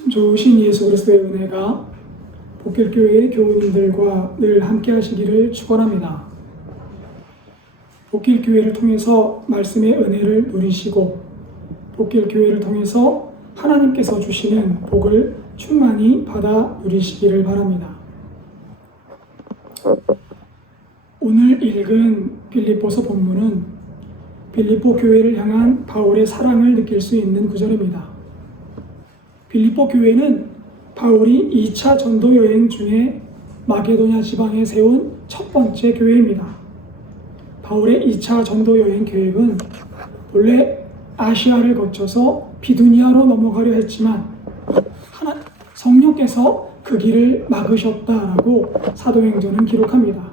참 좋으신 예수 그리스도의 은혜가 복길교회의 교우님들과 늘 함께 하시기를 축원합니다. 복길교회를 통해서 말씀의 은혜를 누리시고 복길교회를 통해서 하나님께서 주시는 복을 충만히 받아 누리시기를 바랍니다. 오늘 읽은 빌립보서 본문은 빌립보 교회를 향한 바울의 사랑을 느낄 수 있는 구절입니다. 빌립보 교회는 바울이 2차 전도 여행 중에 마게도냐 지방에 세운 첫 번째 교회입니다. 바울의 2차 전도 여행 계획은 본래 아시아를 거쳐서 비두니아로 넘어가려 했지만 성령께서 그 길을 막으셨다라고 사도행전은 기록합니다.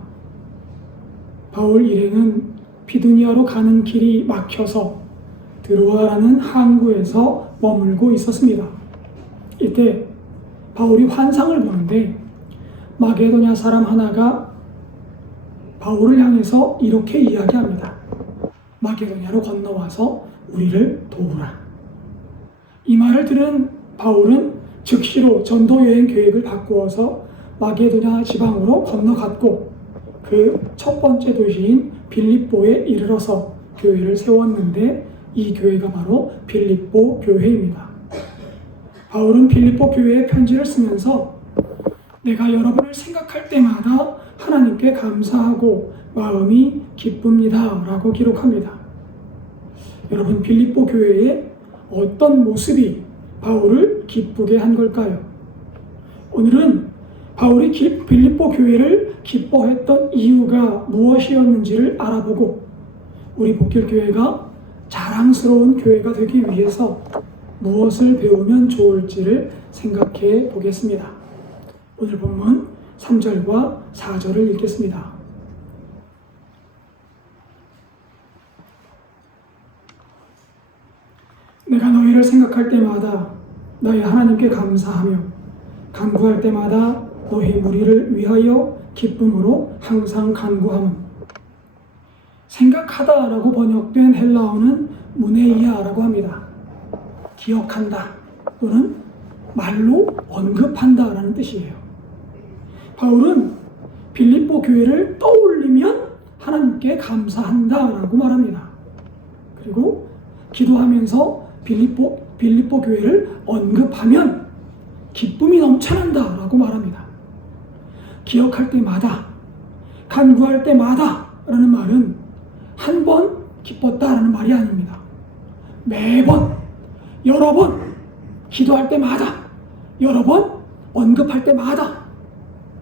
바울 일행은 비두니아로 가는 길이 막혀서 드로아라는 항구에서 머물고 있었습니다. 이때 바울이 환상을 보는데 마게도냐 사람 하나가 바울을 향해서 이렇게 이야기합니다. 마게도냐로 건너와서 우리를 도우라. 이 말을 들은 바울은 즉시로 전도 여행 계획을 바꾸어서 마게도냐 지방으로 건너갔고 그 첫 번째 도시인 빌립보에 이르러서 교회를 세웠는데 이 교회가 바로 빌립보 교회입니다. 바울은 빌립보 교회에 편지를 쓰면서 내가 여러분을 생각할 때마다 하나님께 감사하고 마음이 기쁩니다 라고 기록합니다. 여러분, 빌립보 교회에 어떤 모습이 바울을 기쁘게 한 걸까요? 오늘은 바울이 빌립보 교회를 기뻐했던 이유가 무엇이었는지를 알아보고 우리 복길교회가 자랑스러운 교회가 되기 위해서 무엇을 배우면 좋을지를 생각해 보겠습니다. 오늘 본문 3절과 4절을 읽겠습니다. 내가 너희를 생각할 때마다 너희 하나님께 감사하며 간구할 때마다 너희 무리를 위하여 기쁨으로 항상 간구함은, 생각하다라고 번역된 헬라어는 무네이아라고 합니다. 기억한다 또는 말로 언급한다라는 뜻이에요. 바울은 빌립보 교회를 떠올리면 하나님께 감사한다라고 말합니다. 그리고 기도하면서 빌립보 교회를 언급하면 기쁨이 넘쳐난다라고 말합니다. 기억할 때마다, 간구할 때마다 라는 말은 한 번 기뻤다라는 말이 아닙니다. 매번, 여러 번 기도할 때마다, 여러 번 언급할 때마다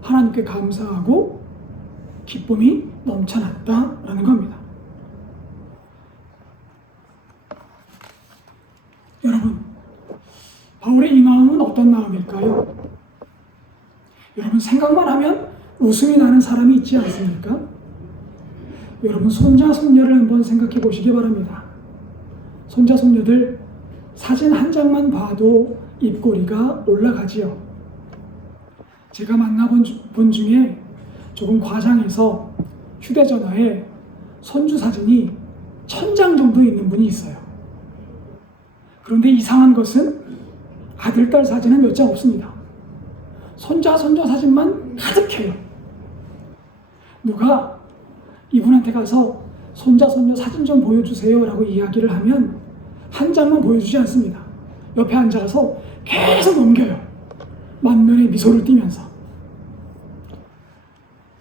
하나님께 감사하고 기쁨이 넘쳐났다라는 겁니다. 여러분, 바울의 이 마음은 어떤 마음일까요? 여러분, 생각만 하면 웃음이 나는 사람이 있지 않습니까? 여러분, 손자, 손녀를 한번 생각해 보시기 바랍니다. 손자, 손녀들 사진 한 장만 봐도 입꼬리가 올라가지요. 제가 만나본 분 중에 조금 과장해서 휴대전화에 손주 사진이 1000장 정도 있는 분이 있어요. 그런데 이상한 것은 아들, 딸 사진은 몇 장 없습니다. 손자, 손녀 사진만 가득해요. 누가 이분한테 가서 손자, 손녀 사진 좀 보여주세요 라고 이야기를 하면 한 장만 보여주지 않습니다. 옆에 앉아서 계속 넘겨요. 만면에 미소를 띠면서.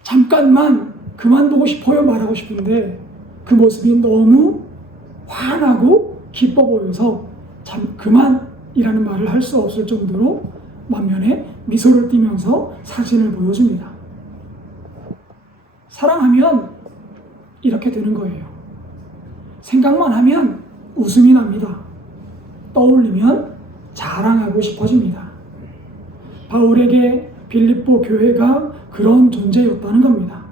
잠깐만 그만 보고 싶어요 말하고 싶은데 그 모습이 너무 환하고 기뻐 보여서 참 그만이라는 말을 할 수 없을 정도로 만면에 미소를 띠면서 사진을 보여줍니다. 사랑하면 이렇게 되는 거예요. 생각만 하면 웃음이 납니다. 떠올리면 자랑하고 싶어집니다. 바울에게 빌립보 교회가 그런 존재였다는 겁니다.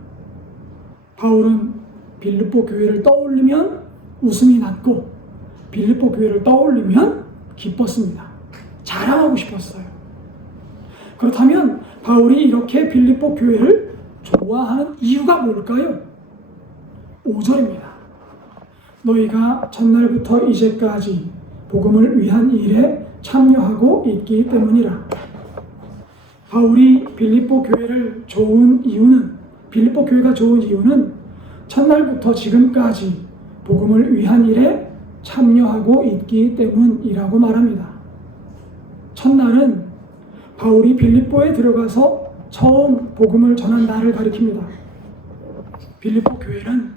바울은 빌립보 교회를 떠올리면 웃음이 났고 빌립보 교회를 떠올리면 기뻤습니다. 자랑하고 싶었어요. 그렇다면 바울이 이렇게 빌립보 교회를 좋아하는 이유가 뭘까요? 5절입니다. 너희가 첫날부터 이제까지 복음을 위한 일에 참여하고 있기 때문이라. 바울이 빌립보 교회가 좋은 이유는 첫날부터 지금까지 복음을 위한 일에 참여하고 있기 때문이라고 말합니다. 첫날은 바울이 빌립보에 들어가서 처음 복음을 전한 날을 가리킵니다. 빌립보 교회는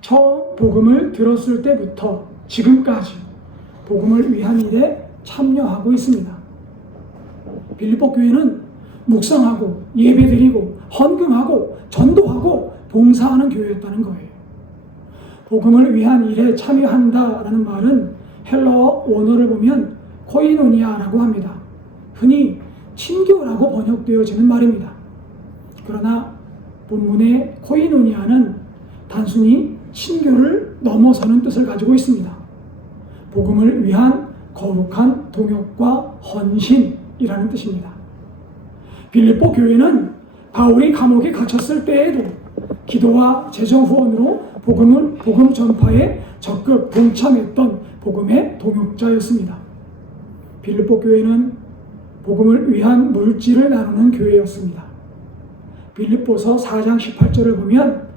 처음 복음을 들었을 때부터 지금까지 복음을 위한 일에 참여하고 있습니다. 빌립보 교회는 묵상하고 예배드리고 헌금하고 전도하고 봉사하는 교회였다는 거예요. 복음을 위한 일에 참여한다라는 말은 헬라어 원어를 보면 코이노니아라고 합니다. 흔히 친교라고 번역되어지는 말입니다. 그러나 본문의 코이노니아는 단순히 친교를 넘어서는 뜻을 가지고 있습니다. 복음을 위한 거룩한 동역과 헌신이라는 뜻입니다. 빌립보 교회는 바울이 감옥에 갇혔을 때에도 기도와 재정 후원으로 복음 전파에 적극 동참했던 복음의 동역자였습니다. 빌립보 교회는 복음을 위한 물질을 나누는 교회였습니다. 빌립보서 4장 18절을 보면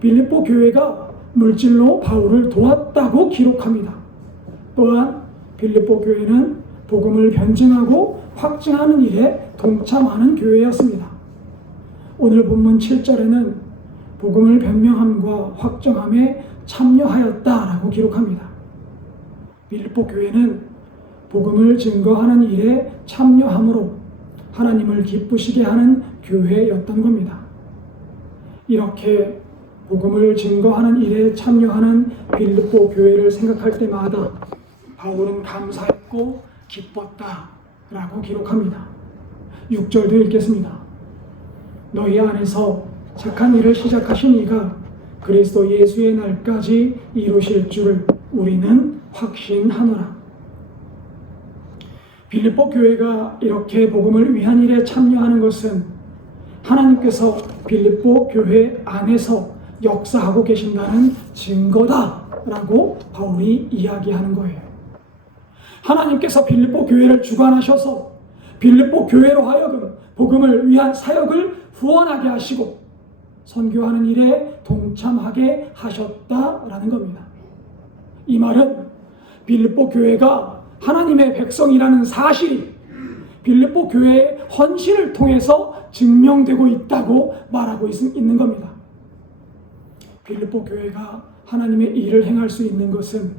빌립보 교회가 물질로 바울을 도왔다고 기록합니다. 또한 빌립보 교회는 복음을 변증하고 확증하는 일에 동참하는 교회였습니다. 오늘 본문 7절에는 복음을 변명함과 확정함에 참여하였다라고 기록합니다. 빌립보 교회는 복음을 증거하는 일에 참여함으로 하나님을 기쁘시게 하는 교회였던 겁니다. 이렇게 복음을 증거하는 일에 참여하는 빌립보 교회를 생각할 때마다 바울은 감사했고 기뻤다라고 기록합니다. 6절도 읽겠습니다. 너희 안에서 착한 일을 시작하신 이가 그리스도 예수의 날까지 이루실 줄을 우리는 확신하노라. 빌립보 교회가 이렇게 복음을 위한 일에 참여하는 것은 하나님께서 빌립보 교회 안에서 역사하고 계신다는 증거다라고 바울이 이야기하는 거예요. 하나님께서 빌립보 교회를 주관하셔서 빌립보 교회로 하여금 복음을 위한 사역을 후원하게 하시고 선교하는 일에 동참하게 하셨다라는 겁니다. 이 말은 빌립보 교회가 하나님의 백성이라는 사실이 빌립보 교회의 헌신을 통해서 증명되고 있다고 말하고 있는 겁니다. 빌립보 교회가 하나님의 일을 행할 수 있는 것은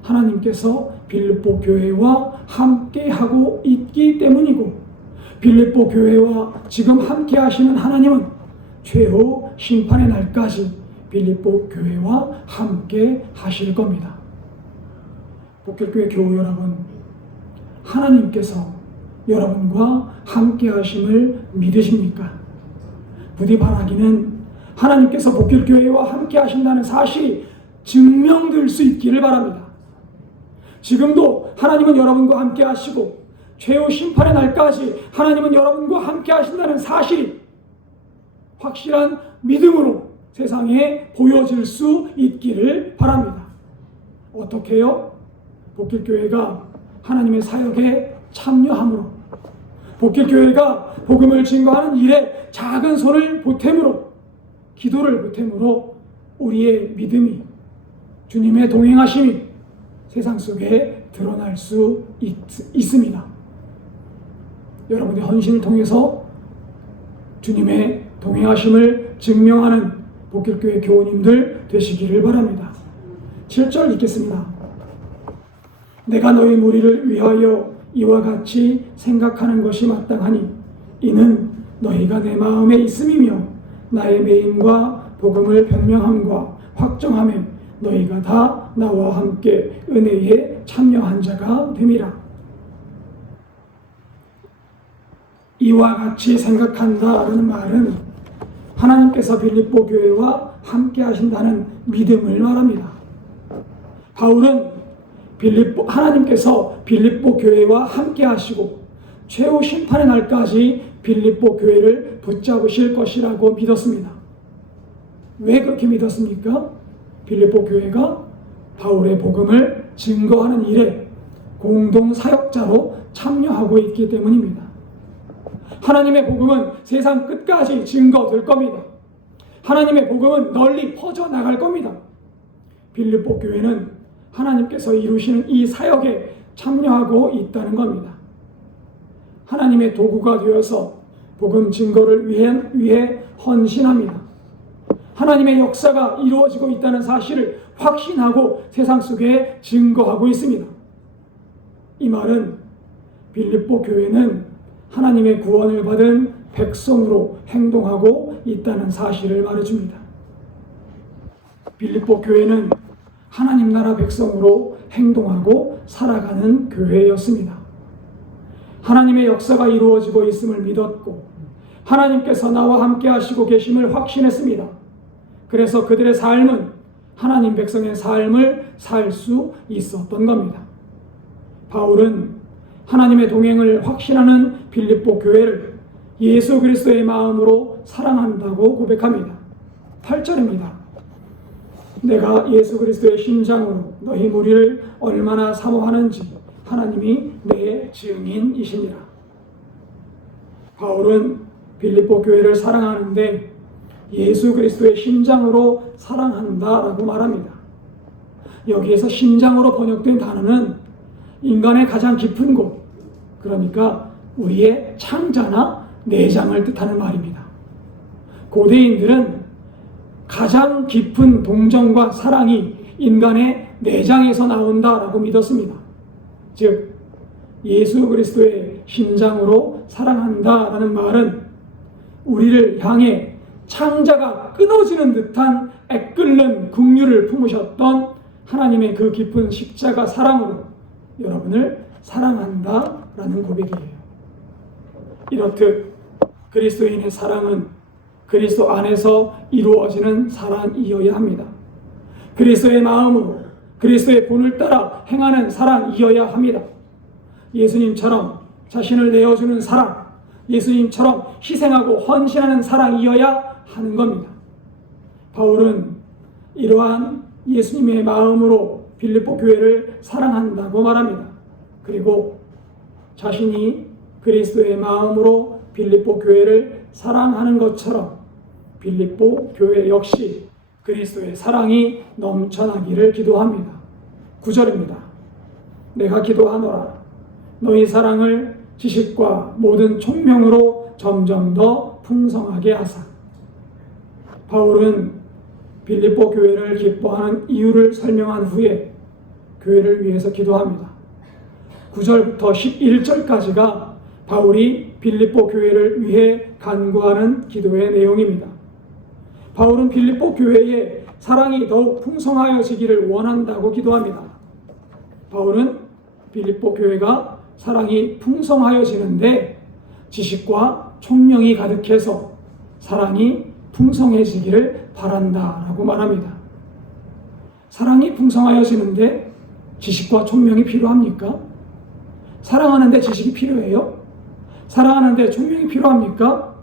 하나님께서 빌립보 교회와 함께하고 있기 때문이고 빌립보 교회와 지금 함께 하시는 하나님은 최후 심판의 날까지 빌립보 교회와 함께 하실 겁니다. 복결교회 교우 여러분, 하나님께서 여러분과 함께 하심을 믿으십니까? 부디 바라기는 하나님께서 복결교회와 함께 하신다는 사실이 증명될 수 있기를 바랍니다. 지금도 하나님은 여러분과 함께 하시고 최후 심판의 날까지 하나님은 여러분과 함께 하신다는 사실이 확실한 믿음으로 세상에 보여질 수 있기를 바랍니다. 어떻게요? 복길교회가 하나님의 사역에 참여함으로, 복길교회가 복음을 증거하는 일에 작은 손을 보탬으로, 기도를 보탬으로 우리의 믿음이, 주님의 동행하심이 세상 속에 드러날 수 있습니다. 여러분의 헌신을 통해서 주님의 동행하심을 증명하는 복길교회 교우님들 되시기를 바랍니다. 7절 읽겠습니다. 내가 너희 무리를 위하여 이와 같이 생각하는 것이 마땅하니 이는 너희가 내 마음에 있음이며 나의 매임과 복음을 변명함과 확정함에 너희가 다 나와 함께 은혜에 참여한 자가 됨이라. 이와 같이 생각한다라는 말은 하나님께서 빌립보 교회와 함께 하신다는 믿음을 말합니다. 바울은 하나님께서 빌립보 교회와 함께 하시고 최후 심판의 날까지 빌립보 교회를 붙잡으실 것이라고 믿었습니다. 왜 그렇게 믿었습니까? 빌립보 교회가 바울의 복음을 증거하는 일에 공동 사역자로 참여하고 있기 때문입니다. 하나님의 복음은 세상 끝까지 증거될 겁니다. 하나님의 복음은 널리 퍼져나갈 겁니다. 빌립보 교회는 하나님께서 이루시는 이 사역에 참여하고 있다는 겁니다. 하나님의 도구가 되어서 복음 증거를 위해 헌신합니다. 하나님의 역사가 이루어지고 있다는 사실을 확신하고 세상 속에 증거하고 있습니다. 이 말은 빌립보 교회는 하나님의 구원을 받은 백성으로 행동하고 있다는 사실을 말해줍니다. 빌립보 교회는 하나님 나라 백성으로 행동하고 살아가는 교회였습니다. 하나님의 역사가 이루어지고 있음을 믿었고 하나님께서 나와 함께 하시고 계심을 확신했습니다. 그래서 그들의 삶은 하나님 백성의 삶을 살 수 있었던 겁니다. 바울은 하나님의 동행을 확신하는 빌립보 교회를 예수 그리스도의 마음으로 사랑한다고 고백합니다. 8절입니다. 내가 예수 그리스도의 심장으로 너희 무리를 얼마나 사모하는지 하나님이 내 증인이시니라. 바울은 빌립보 교회를 사랑하는데 예수 그리스도의 심장으로 사랑한다라고 말합니다. 여기에서 심장으로 번역된 단어는 인간의 가장 깊은 곳, 그러니까 우리의 창자나 내장을 뜻하는 말입니다. 고대인들은 가장 깊은 동정과 사랑이 인간의 내장에서 나온다라고 믿었습니다. 즉 예수 그리스도의 심장으로 사랑한다라는 말은 우리를 향해 창자가 끊어지는 듯한 애끓는 긍휼을 품으셨던 하나님의 그 깊은 십자가 사랑으로 여러분을 사랑한다라는 고백이에요. 이렇듯 그리스도인의 사랑은 그리스도 안에서 이루어지는 사랑이어야 합니다. 그리스도의 마음으로 그리스도의 본을 따라 행하는 사랑이어야 합니다. 예수님처럼 자신을 내어주는 사랑, 예수님처럼 희생하고 헌신하는 사랑이어야 하는 겁니다. 바울은 이러한 예수님의 마음으로 빌립보 교회를 사랑한다고 말합니다. 그리고 자신이 그리스도의 마음으로 빌립보 교회를 사랑하는 것처럼 빌립보 교회 역시 그리스도의 사랑이 넘쳐나기를 기도합니다. 9절입니다. 내가 기도하노라. 너희 사랑을 지식과 모든 총명으로 점점 더 풍성하게 하사. 바울은 빌립보 교회를 기뻐하는 이유를 설명한 후에 교회를 위해서 기도합니다. 9절부터 11절까지가 바울이 빌립보 교회를 위해 간구하는 기도의 내용입니다. 바울은 빌립보 교회의 사랑이 더욱 풍성하여지기를 원한다고 기도합니다. 바울은 빌립보 교회가 사랑이 풍성하여지는데 지식과 총명이 가득해서 사랑이 풍성해지기를 바란다라고 말합니다. 사랑이 풍성하여지는데 지식과 총명이 필요합니까? 사랑하는데 지식이 필요해요? 사랑하는데 총명이 필요합니까?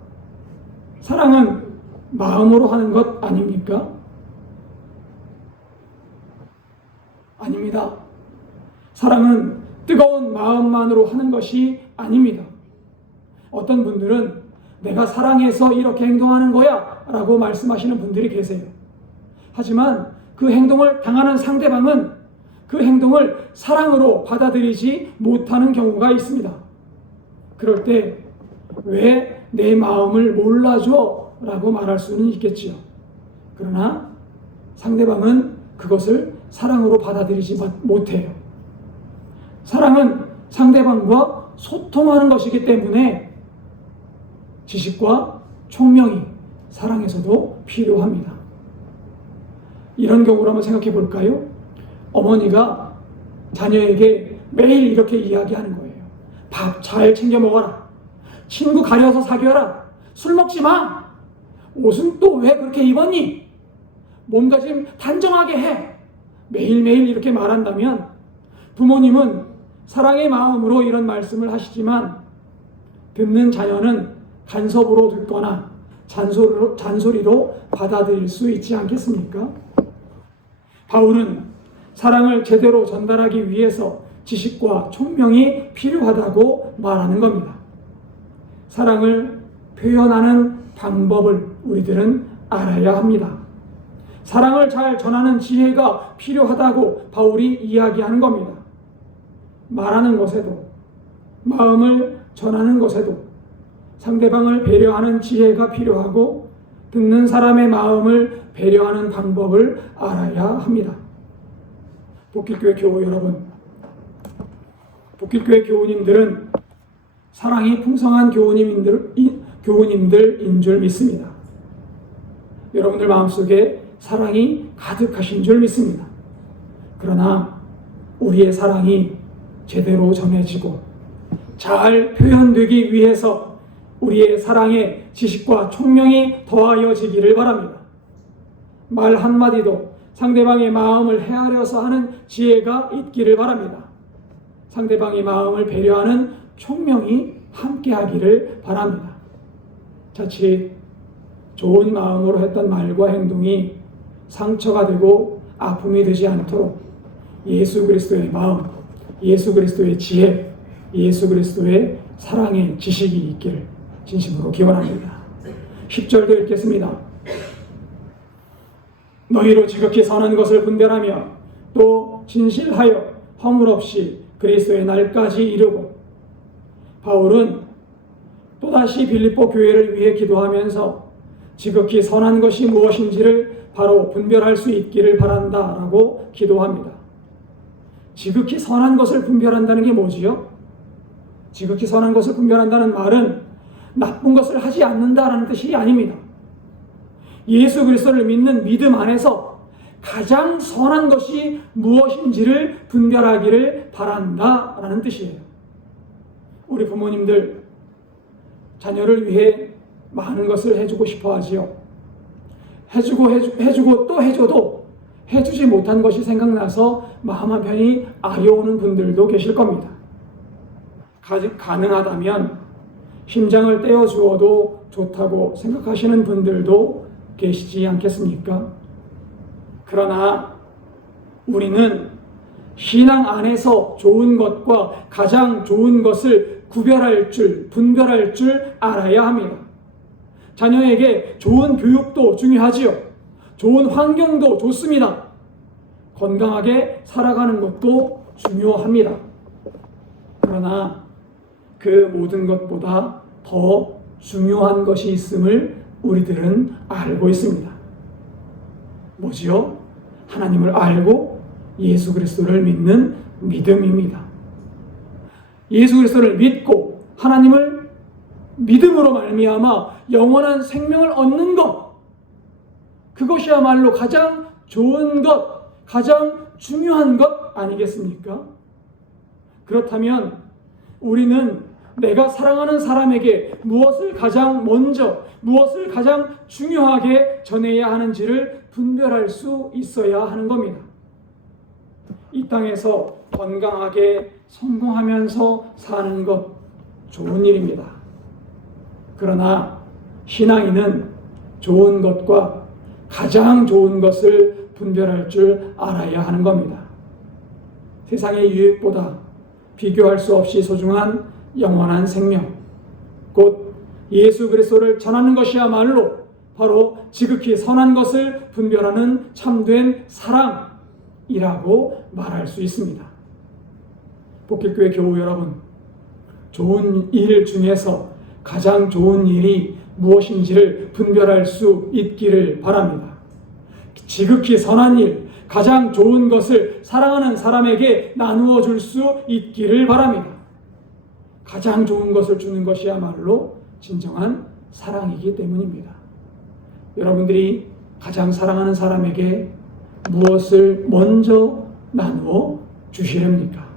사랑은 마음으로 하는 것 아닙니까? 아닙니다. 사랑은 뜨거운 마음만으로 하는 것이 아닙니다. 어떤 분들은 내가 사랑해서 이렇게 행동하는 거야 라고 말씀하시는 분들이 계세요. 하지만 그 행동을 당하는 상대방은 그 행동을 사랑으로 받아들이지 못하는 경우가 있습니다. 그럴 때 왜 내 마음을 몰라줘? 라고 말할 수는 있겠지요. 그러나 상대방은 그것을 사랑으로 받아들이지 못해요. 사랑은 상대방과 소통하는 것이기 때문에 지식과 총명이 사랑에서도 필요합니다. 이런 경우를 한번 생각해 볼까요? 어머니가 자녀에게 매일 이렇게 이야기하는 거예요. 밥 잘 챙겨 먹어라. 친구 가려서 사귀어라. 술 먹지 마. 옷은 또 왜 그렇게 입었니? 몸가짐 단정하게 해. 매일매일 이렇게 말한다면 부모님은 사랑의 마음으로 이런 말씀을 하시지만 듣는 자녀는 간섭으로 듣거나 잔소리로 받아들일 수 있지 않겠습니까? 바울은 사랑을 제대로 전달하기 위해서 지식과 총명이 필요하다고 말하는 겁니다. 사랑을 표현하는 방법을 우리들은 알아야 합니다. 사랑을 잘 전하는 지혜가 필요하다고 바울이 이야기하는 겁니다. 말하는 것에도, 마음을 전하는 것에도 상대방을 배려하는 지혜가 필요하고 듣는 사람의 마음을 배려하는 방법을 알아야 합니다. 복길교회 교우 여러분, 복길교회 교우님들은 사랑이 풍성한 교우님들인 줄 믿습니다. 여러분들 마음속에 사랑이 가득하신 줄 믿습니다. 그러나 우리의 사랑이 제대로 전해지고 잘 표현되기 위해서 우리의 사랑에 지식과 총명이 더하여지기를 바랍니다. 말 한마디도 상대방의 마음을 헤아려서 하는 지혜가 있기를 바랍니다. 상대방의 마음을 배려하는 총명이 함께하기를 바랍니다. 자칫 좋은 마음으로 했던 말과 행동이 상처가 되고 아픔이 되지 않도록 예수 그리스도의 마음, 예수 그리스도의 지혜, 예수 그리스도의 사랑의 지식이 있기를 진심으로 기원합니다. 10절도 읽겠습니다. 너희로 지극히 선한 것을 분별하며 또 진실하여 허물 없이 그리스도의 날까지 이르고. 바울은 또다시 빌립보 교회를 위해 기도하면서 지극히 선한 것이 무엇인지를 바로 분별할 수 있기를 바란다라고 기도합니다. 지극히 선한 것을 분별한다는 게 뭐지요? 지극히 선한 것을 분별한다는 말은 나쁜 것을 하지 않는다라는 뜻이 아닙니다. 예수 그리스도를 믿는 믿음 안에서 가장 선한 것이 무엇인지를 분별하기를 바란다라는 뜻이에요. 우리 부모님들 자녀를 위해 많은 것을 해주고 싶어 하지요. 해주고 또 해줘도 해주지 못한 것이 생각나서 마음 한편이 아려오는 분들도 계실 겁니다. 가능하다면 심장을 떼어주어도 좋다고 생각하시는 분들도 계시지 않겠습니까? 그러나 우리는 신앙 안에서 좋은 것과 가장 좋은 것을 분별할 줄 알아야 합니다. 자녀에게 좋은 교육도 중요하지요. 좋은 환경도 좋습니다. 건강하게 살아가는 것도 중요합니다. 그러나 그 모든 것보다 더 중요한 것이 있음을 우리들은 알고 있습니다. 뭐지요? 하나님을 알고 예수 그리스도를 믿는 믿음입니다. 예수 그리스도를 믿고 하나님을 믿음으로 말미암아 영원한 생명을 얻는 것, 그것이야말로 가장 좋은 것, 가장 중요한 것 아니겠습니까? 그렇다면 우리는 내가 사랑하는 사람에게 무엇을 가장 먼저, 무엇을 가장 중요하게 전해야 하는지를 분별할 수 있어야 하는 겁니다. 이 땅에서 건강하게 성공하면서 사는 것 좋은 일입니다. 그러나 신앙인은 좋은 것과 가장 좋은 것을 분별할 줄 알아야 하는 겁니다. 세상의 유익보다 비교할 수 없이 소중한 영원한 생명, 곧 예수 그리스도를 전하는 것이야말로 바로 지극히 선한 것을 분별하는 참된 사랑이라고 말할 수 있습니다. 복길교회 교우 여러분, 좋은 일 중에서 가장 좋은 일이 무엇인지를 분별할 수 있기를 바랍니다. 지극히 선한 일, 가장 좋은 것을 사랑하는 사람에게 나누어 줄 수 있기를 바랍니다. 가장 좋은 것을 주는 것이야말로 진정한 사랑이기 때문입니다. 여러분들이 가장 사랑하는 사람에게 무엇을 먼저 나누어 주시렵니까?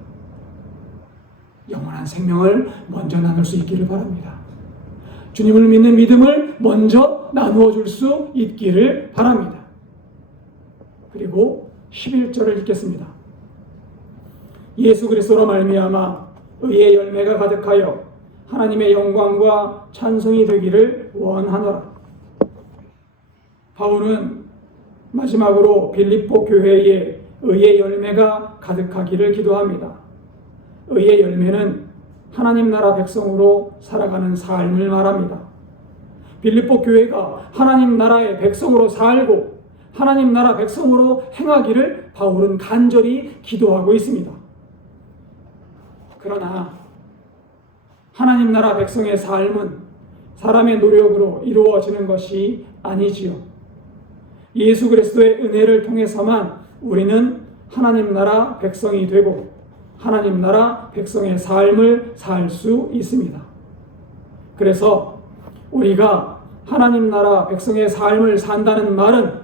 영원한 생명을 먼저 나눌 수 있기를 바랍니다. 주님을 믿는 믿음을 먼저 나누어 줄 수 있기를 바랍니다. 그리고 11절을 읽겠습니다. 예수 그리스도로 말미암아 의의 열매가 가득하여 하나님의 영광과 찬송이 되기를 원하노라. 바울은 마지막으로 빌립보 교회에 의의 열매가 가득하기를 기도합니다. 의의 열매는 하나님 나라 백성으로 살아가는 삶을 말합니다. 빌립보 교회가 하나님 나라의 백성으로 살고 하나님 나라 백성으로 행하기를 바울은 간절히 기도하고 있습니다. 그러나 하나님 나라 백성의 삶은 사람의 노력으로 이루어지는 것이 아니지요. 예수 그리스도의 은혜를 통해서만 우리는 하나님 나라 백성이 되고 하나님 나라 백성의 삶을 살 수 있습니다. 그래서 우리가 하나님 나라 백성의 삶을 산다는 말은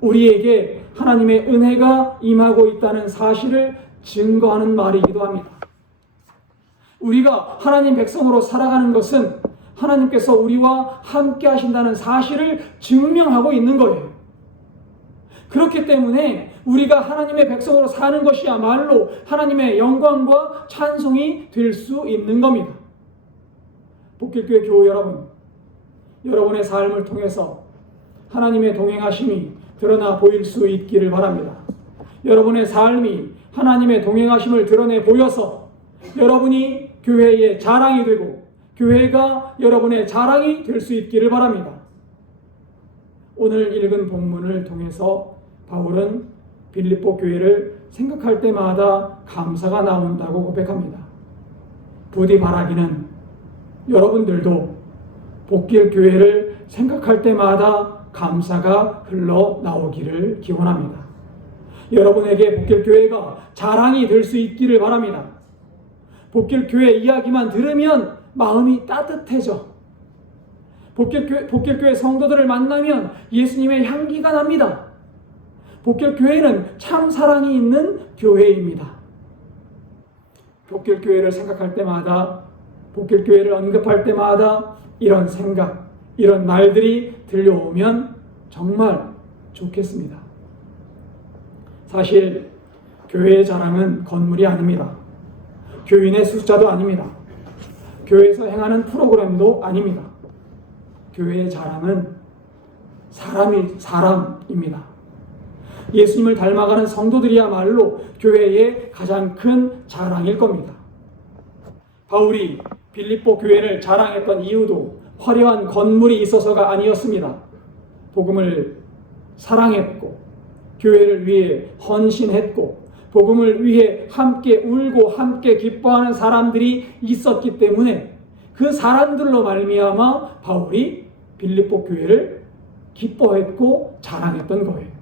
우리에게 하나님의 은혜가 임하고 있다는 사실을 증거하는 말이기도 합니다. 우리가 하나님 백성으로 살아가는 것은 하나님께서 우리와 함께 하신다는 사실을 증명하고 있는 거예요. 그렇기 때문에 우리가 하나님의 백성으로 사는 것이야말로 하나님의 영광과 찬송이 될 수 있는 겁니다. 복길교회 교우 여러분, 여러분의 삶을 통해서 하나님의 동행하심이 드러나 보일 수 있기를 바랍니다. 여러분의 삶이 하나님의 동행하심을 드러내 보여서 여러분이 교회의 자랑이 되고 교회가 여러분의 자랑이 될 수 있기를 바랍니다. 오늘 읽은 본문을 통해서 바울은 빌립보 교회를 생각할 때마다 감사가 나온다고 고백합니다. 부디 바라기는 여러분들도 복길 교회를 생각할 때마다 감사가 흘러나오기를 기원합니다. 여러분에게 복길 교회가 자랑이 될 수 있기를 바랍니다. 복길 교회 이야기만 들으면 마음이 따뜻해져. 복길 교회 성도들을 만나면 예수님의 향기가 납니다. 복길 교회는 참 사랑이 있는 교회입니다. 복길 교회를 생각할 때마다, 복길 교회를 언급할 때마다 이런 생각, 이런 말들이 들려오면 정말 좋겠습니다. 사실 교회의 자랑은 건물이 아닙니다. 교인의 숫자도 아닙니다. 교회에서 행하는 프로그램도 아닙니다. 교회의 자랑은 사람입니다. 예수님을 닮아가는 성도들이야말로 교회의 가장 큰 자랑일 겁니다. 바울이 빌립보 교회를 자랑했던 이유도 화려한 건물이 있어서가 아니었습니다. 복음을 사랑했고 교회를 위해 헌신했고 복음을 위해 함께 울고 함께 기뻐하는 사람들이 있었기 때문에 그 사람들로 말미암아 바울이 빌립보 교회를 기뻐했고 자랑했던 거예요.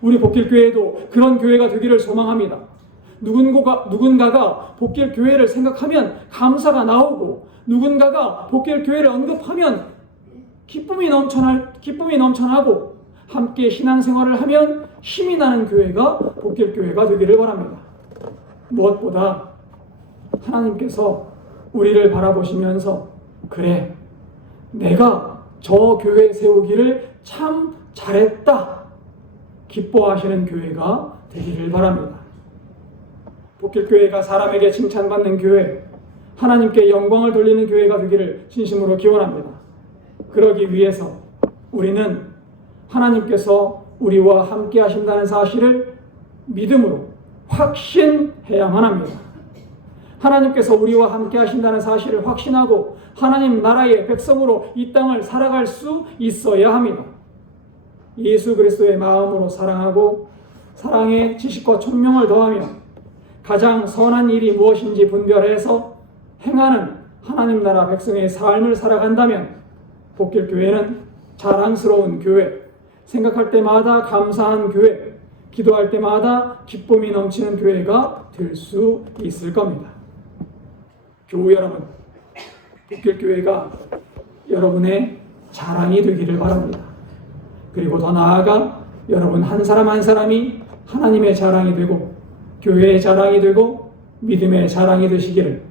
우리 복길교회도 그런 교회가 되기를 소망합니다. 누군가가 복길교회를 생각하면 감사가 나오고 누군가가 복길교회를 언급하면 기쁨이 넘쳐나고 함께 신앙생활을 하면 힘이 나는 교회가 복길교회가 되기를 바랍니다. 무엇보다 하나님께서 우리를 바라보시면서 그래, 내가 저 교회 세우기를 참 잘했다 기뻐하시는 교회가 되기를 바랍니다. 복길교회가 사람에게 칭찬받는 교회, 하나님께 영광을 돌리는 교회가 되기를 진심으로 기원합니다. 그러기 위해서 우리는 하나님께서 우리와 함께 하신다는 사실을 믿음으로 확신해야만 합니다. 하나님께서 우리와 함께 하신다는 사실을 확신하고 하나님 나라의 백성으로 이 땅을 살아갈 수 있어야 합니다. 예수 그리스도의 마음으로 사랑하고 사랑의 지식과 총명을 더하며 가장 선한 일이 무엇인지 분별해서 행하는 하나님 나라 백성의 삶을 살아간다면 복길교회는 자랑스러운 교회, 생각할 때마다 감사한 교회, 기도할 때마다 기쁨이 넘치는 교회가 될 수 있을 겁니다. 교우 여러분, 복길교회가 여러분의 자랑이 되기를 바랍니다. 그리고 더 나아가 여러분 한 사람 한 사람이 하나님의 자랑이 되고 교회의 자랑이 되고 믿음의 자랑이 되시기를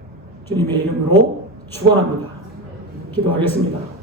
주님의 이름으로 축원합니다. 기도하겠습니다.